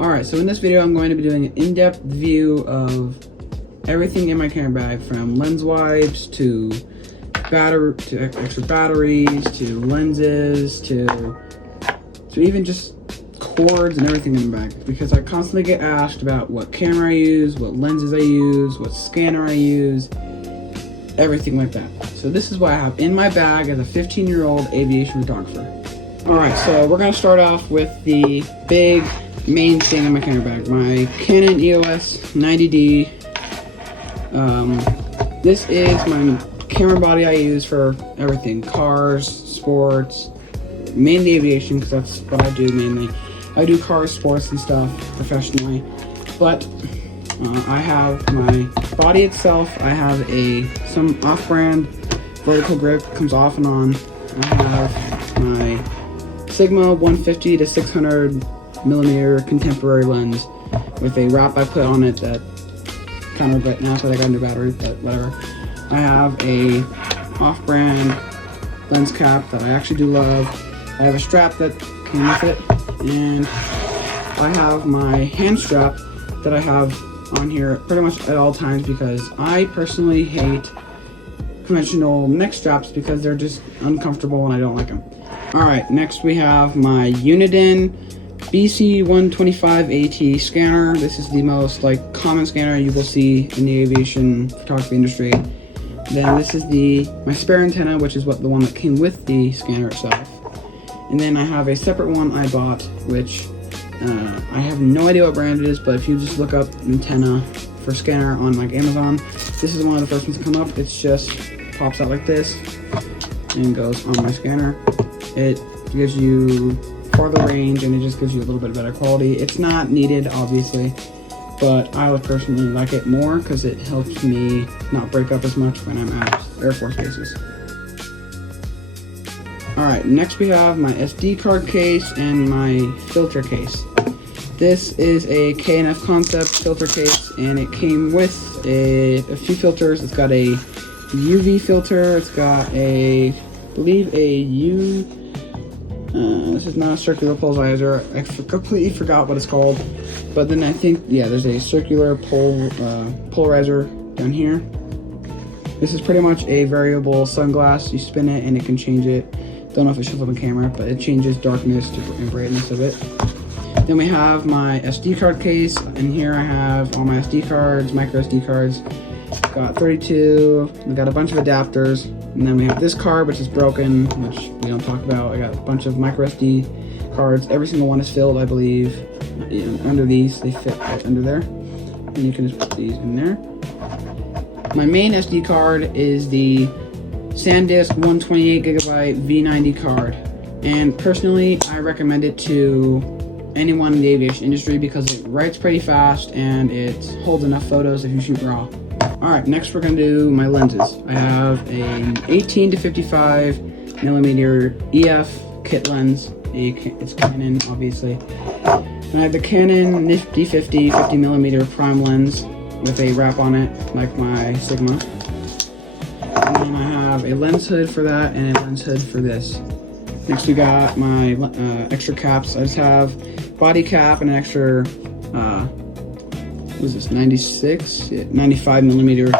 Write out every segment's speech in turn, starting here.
Alright, so in this video I'm going to be doing an in-depth view of everything in my camera bag, from lens wipes to extra batteries to lenses to even just cords and everything in the bag, because I constantly get asked about what camera I use, what lenses I use, what scanner I use, everything like that. So this is what I have in my bag as a 15-year-old aviation photographer. Alright, so we're going to start off with the big main thing in my camera bag, my Canon EOS 90D. This is my camera body I use for everything, cars, sports, mainly aviation, because that's what I do mainly. I do cars, sports, and stuff professionally, but I have my body itself. I have some off-brand vertical grip, comes off and on. I have my Sigma 150 to 600 millimeter contemporary lens with a wrap I put on it that kind of regret now because I got a new battery, but whatever. I have a off-brand lens cap that I actually do love. I have a strap that came with it, and I have my hand strap that I have on here pretty much at all times because I personally hate conventional neck straps because they're just uncomfortable and I don't like them. Alright, next we have my Uniden BC125AT scanner. This is the most common scanner you will see in the aviation photography industry. Then this is my spare antenna, which is the one that came with the scanner itself. And then I have a separate one I bought, which I have no idea what brand it is, but if you just look up antenna for scanner on Amazon, this is one of the first ones to come up. It just pops out like this and goes on my scanner. It gives you farther range and it just gives you a little bit better quality. It's not needed, obviously, but I would personally like it more because it helps me not break up as much when I'm at Air Force bases. Alright, next we have my SD card case and my filter case. This is a K&F Concept filter case, and it came with a few filters. It's got a UV filter, it's got I believe this is not a circular polarizer. I completely forgot what it's called, but then I think, yeah, there's a circular polarizer down here. This is pretty much a variable sunglass. You spin it and it can change it. Don't know if it shows up on camera, but it changes darkness and brightness of it. Then we have my SD card case, and here I have all my SD cards, micro SD cards. Got 32, we got a bunch of adapters, and then we have this card which is broken, which we don't talk about. I got a bunch of micro SD cards. Every single one is filled, I believe. Under these, they fit right under there. And you can just put these in there. My main SD card is the SanDisk 128GB V90 card, and personally I recommend it to anyone in the aviation industry because it writes pretty fast and it holds enough photos if you shoot raw. Alright, next we're going to do my lenses. I have an 18 to 55 millimeter EF kit lens. It's Canon, obviously. And I have the Canon D50 50mm prime lens with a wrap on it like my Sigma. And then I have a lens hood for that and a lens hood for this. Next we got my extra caps. I just have body cap and an extra, what is this, 95mm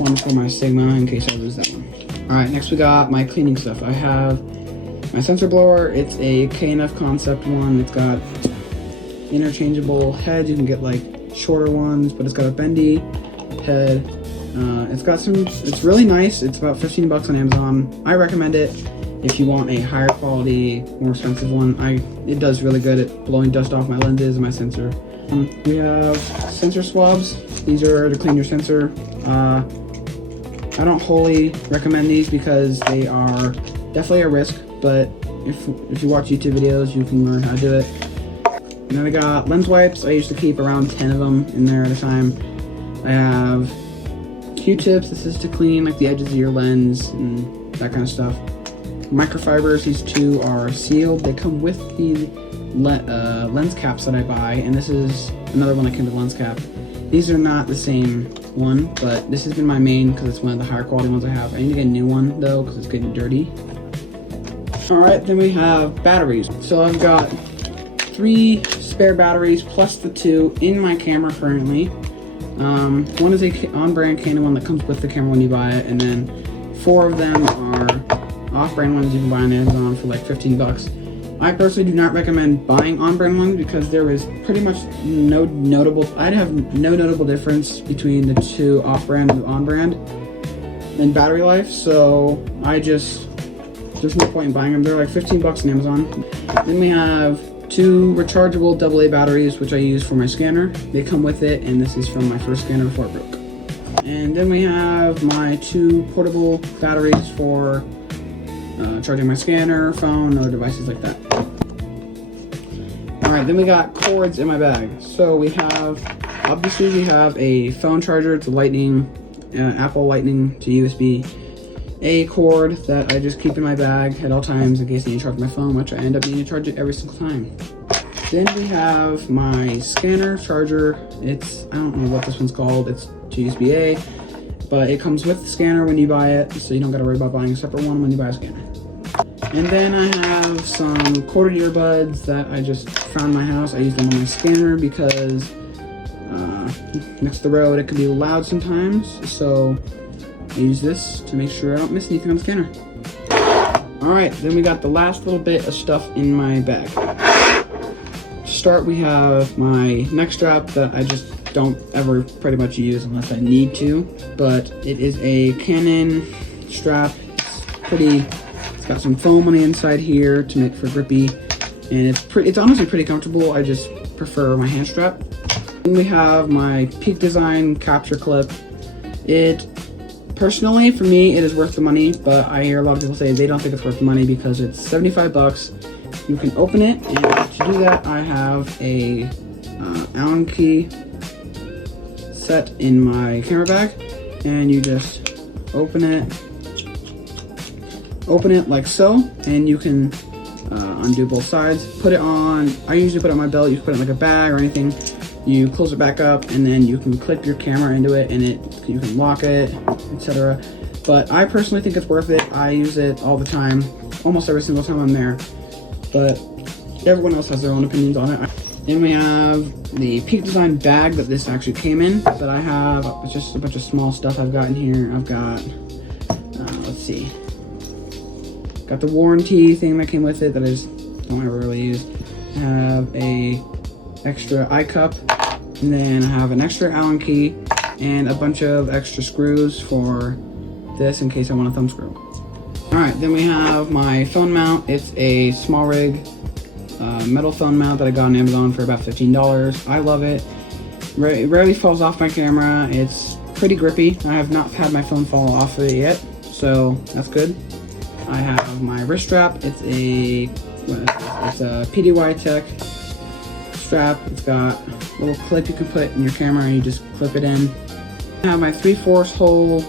one for my Sigma in case I lose that one. Alright, next we got my cleaning stuff. I have my sensor blower. It's a K&F Concept one. It's got interchangeable heads. You can get shorter ones, but it's got a bendy head. It's really nice. It's about 15 bucks on Amazon. I recommend it if you want a higher quality, more expensive one. It does really good at blowing dust off my lenses and my sensor. We have sensor swabs. These are to clean your sensor. I don't wholly recommend these because they are definitely a risk, but if you watch YouTube videos, you can learn how to do it. And then I got lens wipes. I used to keep around 10 of them in there at a time. I have Q-tips. This is to clean the edges of your lens and that kind of stuff. Microfibers, these two are sealed. They come with the lens caps that I buy, and this is another one that came with lens cap. These are not the same one, but this has been my main because it's one of the higher quality ones I have. I need to get a new one though because it's getting dirty. Alright, then we have batteries. So I've got 3 spare batteries plus the 2 in my camera currently. One is a on-brand Canon one that comes with the camera when you buy it, and then 4 of them are off-brand ones you can buy on Amazon for like 15 bucks. I personally do not recommend buying on-brand ones because there is pretty much I'd have no notable difference between the 2 off-brand and on-brand in battery life, so there's no point in buying them. They're like 15 bucks on Amazon. Then we have 2 rechargeable AA batteries, which I use for my scanner. They come with it, and this is from my first scanner before it broke. And then we have my 2 portable batteries for charging my scanner, phone, other devices like that. Alright, then we got cords in my bag. So obviously we have a phone charger. It's a Lightning, Apple Lightning to USB-A cord that I just keep in my bag at all times in case I need to charge my phone, which I end up needing to charge it every single time. Then we have my scanner charger. I don't know what this one's called. It's to USB-A, but it comes with the scanner when you buy it, so you don't gotta worry about buying a separate one when you buy a scanner. And then I have some corded earbuds that I just found in my house. I use them on my scanner because next to the road it can be loud sometimes, so I use this to make sure I don't miss anything on the scanner. Alright, then we got the last little bit of stuff in my bag. To start, we have my neck strap that I just don't ever pretty much use unless I need to, but it is a Canon strap. It's got some foam on the inside here to make for grippy, and it's honestly pretty comfortable. I just prefer my hand strap. Then we have my Peak Design capture clip. Personally, for me, it is worth the money, but I hear a lot of people say they don't think it's worth the money because it's 75 bucks. You can open it, and to do that, I have a Allen key set in my camera bag, and you just open it like so, and you can undo both sides. Put it on, I usually put it on my belt. You can put it in like a bag or anything. You close it back up, and then you can clip your camera into it, and you can lock it, etc. But I personally think it's worth it. I use it all the time, almost every single time I'm there. But everyone else has their own opinions on it. Then we have the Peak Design bag that this actually came in. That I have just a bunch of small stuff I've got in here. I've got, let's see, got the warranty thing that came with it that I just don't ever really use. I have a extra eye cup, and then I have an extra Allen key and a bunch of extra screws for this in case I want a thumb screw. Alright, then we have my phone mount. It's a small rig metal phone mount that I got on Amazon for about $15. I love it. It rarely falls off my camera. It's pretty grippy. I have not had my phone fall off of it yet, so that's good. I have my wrist strap. It's a PDY Tech strap. It's got a little clip you can put in your camera and you just clip it in. I have my 3/4 hole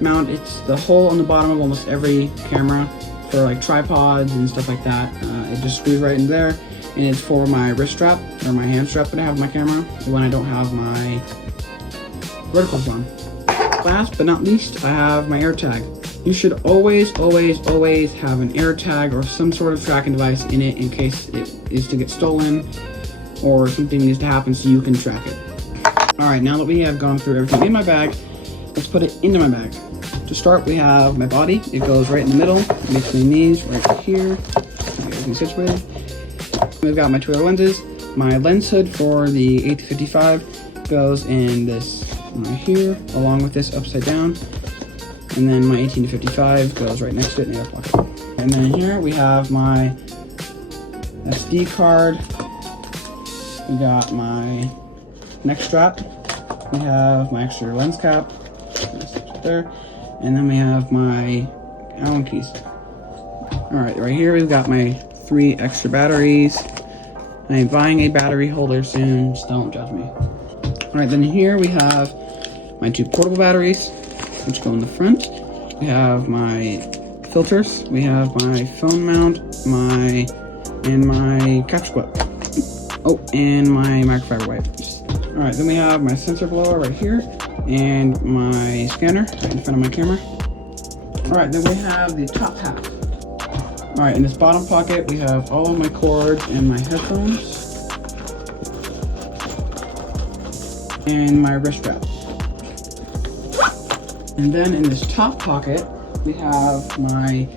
mount. It's the hole on the bottom of almost every camera for like tripods and stuff like that. It just screws right in there, and it's for my wrist strap or my hand strap that I have on my camera when I don't have my verticals on. Last but not least, I have my AirTag. You should always have an AirTag or some sort of tracking device in it in case it is to get stolen or something needs to happen so you can track it. Alright, now that we have gone through everything in my bag, let's put it into my bag. To start, we have my body. It goes right in the middle, between these, right here. Get everything situated. We've got my Twitter lenses. My lens hood for the 8-55 goes in this right here, along with this upside down. And then my 18-55 goes right next to it in the air pocket. And then here we have my SD card. We got my neck strap. We have my extra lens cap. Right there. And then we have my Allen keys. Alright, right here we've got my 3 extra batteries. I am buying a battery holder soon, just don't judge me. Alright, then here we have my 2 portable batteries, which go in the front. We have my filters. We have my phone mount, and my capture clip. Oh, and my microfiber wipes. Alright, then we have my sensor blower right here, and my scanner right in front of my camera. Alright, then we have the top half. Alright, in this bottom pocket we have all of my cords and my headphones. and my wrist strap. And then in this top pocket, we have my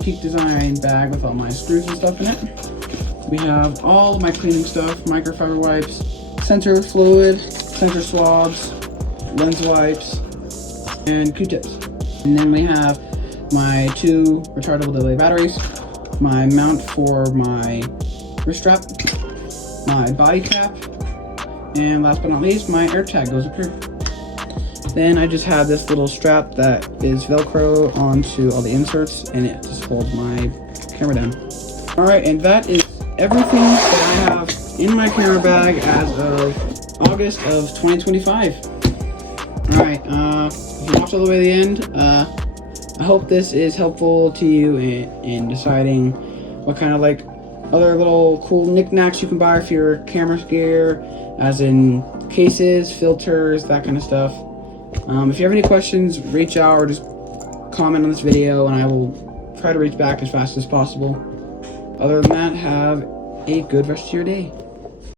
Peak Design bag with all my screws and stuff in it. We have all of my cleaning stuff, microfiber wipes, sensor fluid, sensor swabs, lens wipes, and Q-tips. And then we have my 2 rechargeable AA batteries, my mount for my wrist strap, my body cap, and last but not least, my air tag goes up here. Then I just have this little strap that is Velcro onto all the inserts, and it just holds my camera down. Alright, and that is everything that I have in my camera bag as of August of 2025. Alright, if you watched all the way to the end, I hope this is helpful to you in deciding what kind of like other little cool knickknacks you can buy for your camera gear, as in cases, filters, that kind of stuff. If you have any questions, reach out or just comment on this video and I will try to reach back as fast as possible. Other than that, have a good rest of your day.